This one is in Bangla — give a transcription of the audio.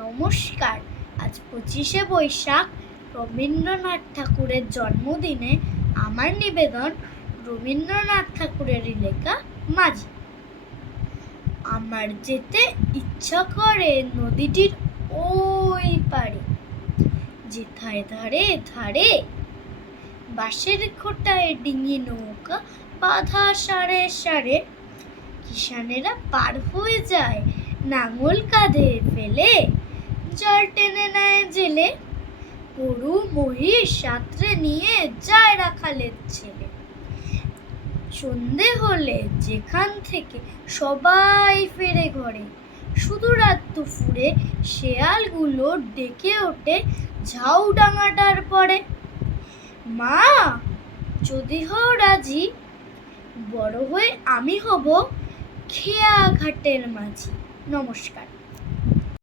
নমস্কার। আজ 25শে বৈশাখ রবীন্দ্রনাথ ঠাকুরের জন্মদিনে আমার নিবেদন রবীন্দ্রনাথ ঠাকুরের লেখা মাঝি। আমার যেতে ইচ্ছা করে নদীটির ওই পারে, যেথায় ধারে ধারে বাঁশের খোঁটায় ডিঙি নৌকা বাঁধা সারে সারে। কিষানেরা পার হয়ে যায় নাঙল কাঁধে ফেলে, জাল টেনে নেয় জেলে, গরু মহিষ সাথে নিয়ে যায় রাখালের ছেলে। সন্ধে হলে যেখান থেকে সবাই ফেরে ঘরে, শুধু রাত দুপুরে শেয়ালগুলো ডেকে ওঠে ঝাউডাঙাটার পরে। মা, যদি হও রাজি, বড় হয়ে আমি হব খেয়া ঘাটের মাঝি। নমস্কার।